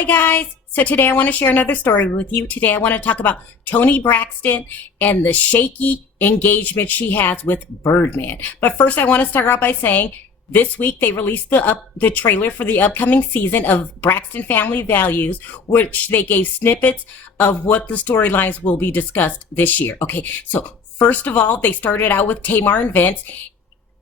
Hi guys. So today I want to share another story with you. Today I want to talk about Toni Braxton and the shaky engagement she has with Birdman. But first I want to start out by saying this week they released the trailer for the upcoming season of Braxton Family Values, which they gave snippets of what the storylines will be discussed this year. Okay, so first of all, they started out with Tamar and Vince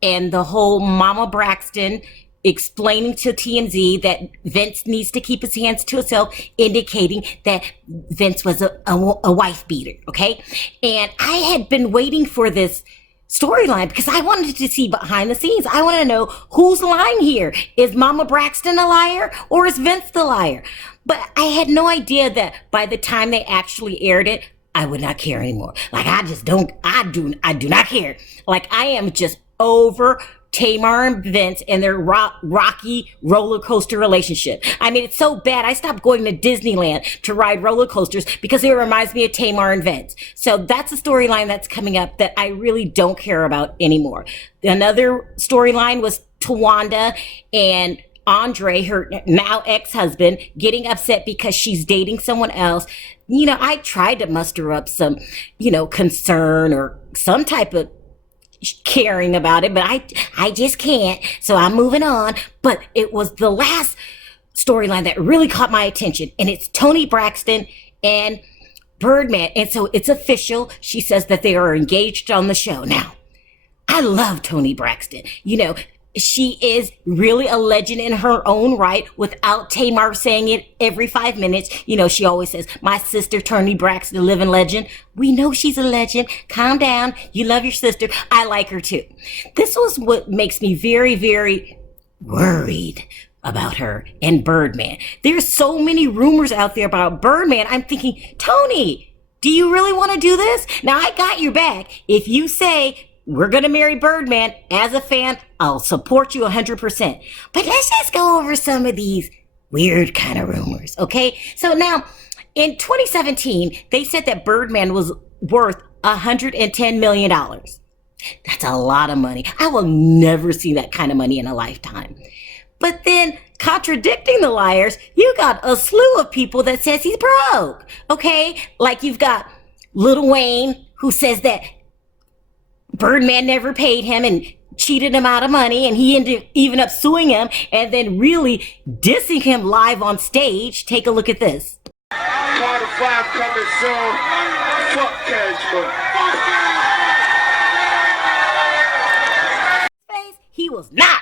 and the whole Mama Braxton explaining to TMZ that Vince needs to keep his hands to himself, indicating that Vince was a wife beater, okay? And I had been waiting for this storyline because I wanted to see behind the scenes. I want to know who's lying here. Is Mama Braxton a liar or is Vince the liar? But I had no idea that by the time they actually aired it, I would not care anymore. Like I do not care. Like I am just over Tamar and Vince and their rocky roller coaster relationship. I mean, it's so bad. I stopped going to Disneyland to ride roller coasters because it reminds me of Tamar and Vince. So that's a storyline that's coming up that I really don't care about anymore. Another storyline was Tawanda and Andre, her now ex-husband, getting upset because she's dating someone else. You know, I tried to muster up some, concern or some type of caring about it, but I just can't. So I'm moving on. But it was the last storyline that really caught my attention, and it's Toni Braxton and Birdman. And so it's official. She says that they are engaged on the show. Now, I love Toni Braxton. She is really a legend in her own right without Tamar saying it every 5 minutes. She always says, my sister, Toni Braxton, living legend. We know she's a legend. Calm down. You love your sister. I like her too. This was what makes me very, very worried about her and Birdman. There's so many rumors out there about Birdman. I'm thinking, Toni, do you really want to do this? Now, I got your back. If you say, we're going to marry Birdman, as a fan, I'll support you 100%. But let's just go over some of these weird kind of rumors, okay? So now, in 2017, they said that Birdman was worth $110 million. That's a lot of money. I will never see that kind of money in a lifetime. But then, contradicting the liars, you got a slew of people that says he's broke, okay? Like you've got Lil Wayne, who says that Birdman never paid him and cheated him out of money, and he ended even up suing him and then really dissing him live on stage. Take a look at this. Part 5 coming soon. Fuck Cashman. He was not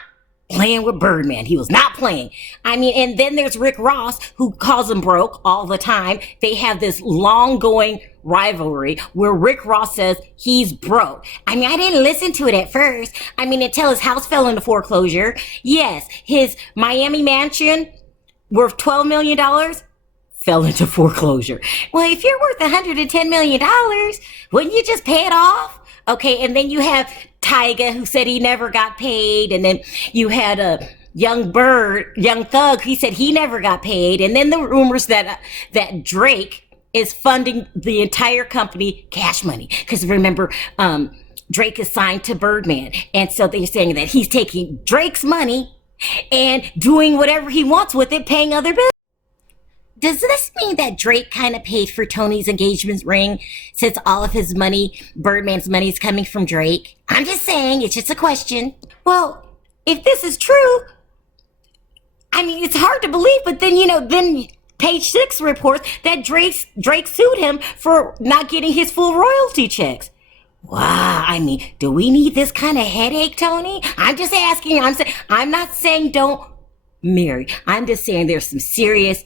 playing with Birdman. He was not playing. I mean, and then there's Rick Ross, who calls him broke all the time. They have this long-going rivalry where Rick Ross says he's broke. I mean, I didn't listen to it at first. I mean, until his house fell into foreclosure. Yes, his Miami mansion worth $12 million fell into foreclosure. Well, if you're worth $110 million, wouldn't you just pay it off? Okay, and then you have Tyga, who said he never got paid, and then you had a Young Thug, he said he never got paid, and then the rumors that Drake is funding the entire company Cash Money, because remember, Drake is signed to Birdman, and so they're saying that he's taking Drake's money and doing whatever he wants with it, paying other bills. Does this mean that Drake kind of paid for Toni's engagement ring since all of his money, Birdman's money, is coming from Drake? I'm just saying, it's just a question. Well, if this is true, I mean, it's hard to believe, but then, then Page 6 reports that Drake sued him for not getting his full royalty checks. Wow, I mean, do we need this kind of headache, Toni? I'm just asking. I'm not saying don't marry. I'm just saying there's some serious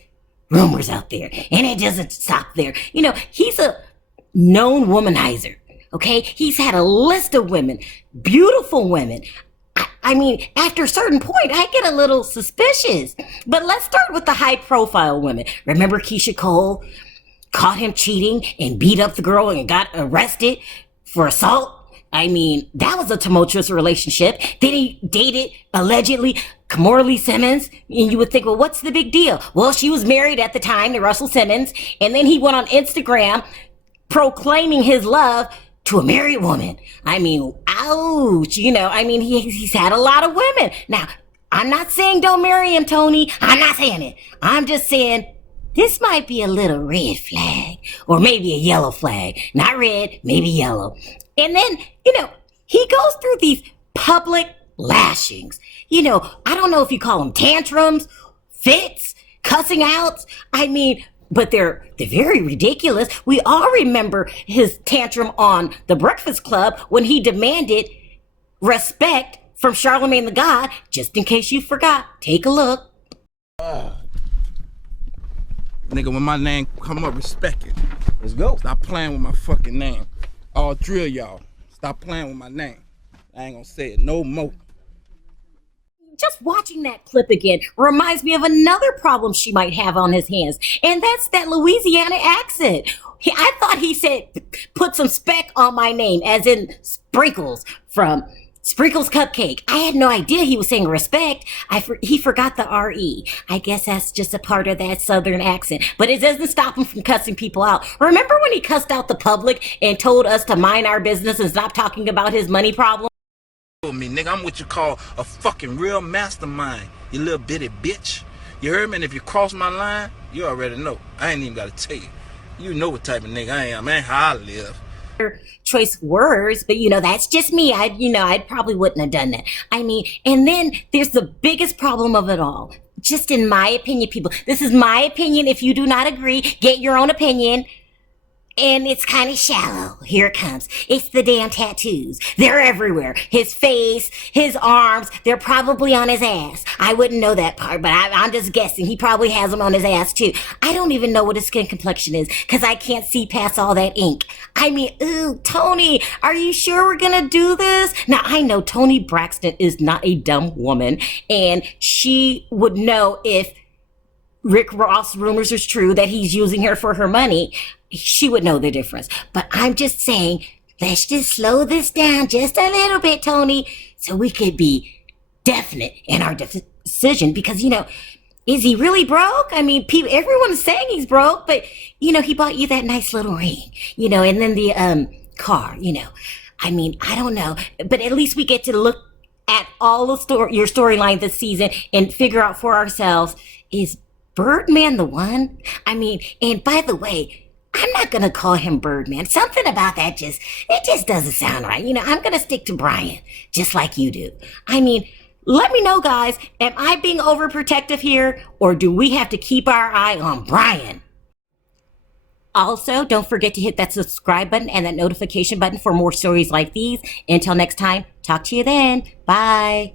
rumors out there, and it doesn't stop there. He's a known womanizer, okay? He's had a list of women, beautiful women. I mean, after a certain point, I get a little suspicious. But let's start with the high-profile women. Remember Keisha Cole caught him cheating and beat up the girl and got arrested for assault? I mean, that was a tumultuous relationship. Then he dated, allegedly, Kimora Simmons. And you would think, well, what's the big deal? Well, she was married at the time to Russell Simmons. And then he went on Instagram proclaiming his love to a married woman. I mean, ouch. He's had a lot of women. Now, I'm not saying don't marry him, Toni. I'm not saying it. I'm just saying this might be a little red flag or maybe a yellow flag. Not red, maybe yellow. And then, he goes through these public lashings. I don't know if you call them tantrums, fits, cussing outs. But they're very ridiculous. We all remember his tantrum on The Breakfast Club when he demanded respect from Charlemagne the God. Just in case you forgot, take a look. Nigga, when my name come up, respect it. Let's go. Stop playing with my fucking name. All three of y'all, stop playing with my name. I ain't gonna say it no more. Just watching that clip again reminds me of another problem she might have on his hands, and that's that Louisiana accent. I thought he said, put some speck on my name, as in sprinkles from Sprinkles Cupcake. I had no idea he was saying respect. He forgot the R-E. I guess that's just a part of that southern accent, but it doesn't stop him from cussing people out. Remember when he cussed out the public and told us to mind our business and stop talking about his money problem? Me, nigga, I'm what you call a fucking real mastermind, you little bitty bitch. You heard me? And if you cross my line, you already know. I ain't even gotta tell you. You know what type of nigga I am, man, how I live. Choice words, but that's just me. I probably wouldn't have done that. And then there's the biggest problem of it all. Just in my opinion, people, this is my opinion. If you do not agree, get your own opinion. And it's kind of shallow. Here it comes. It's the damn tattoos. They're everywhere. His face, his arms, they're probably on his ass. I wouldn't know that part, but I'm just guessing. He probably has them on his ass too. I don't even know what his skin complexion is because I can't see past all that ink. Ooh, Toni, are you sure we're gonna do this? Now, I know Toni Braxton is not a dumb woman, and she would know if Rick Ross rumors is true that he's using her for her money. She would know the difference. But I'm just saying, let's just slow this down just a little bit, Toni, so we could be definite in our decision. Because, is he really broke? Everyone's saying he's broke, but, he bought you that nice little ring, and then the car, I don't know. But at least we get to look at all the your storyline this season and figure out for ourselves, is Birdman the one? And by the way, I'm not going to call him Birdman. Something about that just doesn't sound right. I'm going to stick to Brian, just like you do. Let me know, guys. Am I being overprotective here, or do we have to keep our eye on Brian? Also, don't forget to hit that subscribe button and that notification button for more stories like these. Until next time, talk to you then. Bye.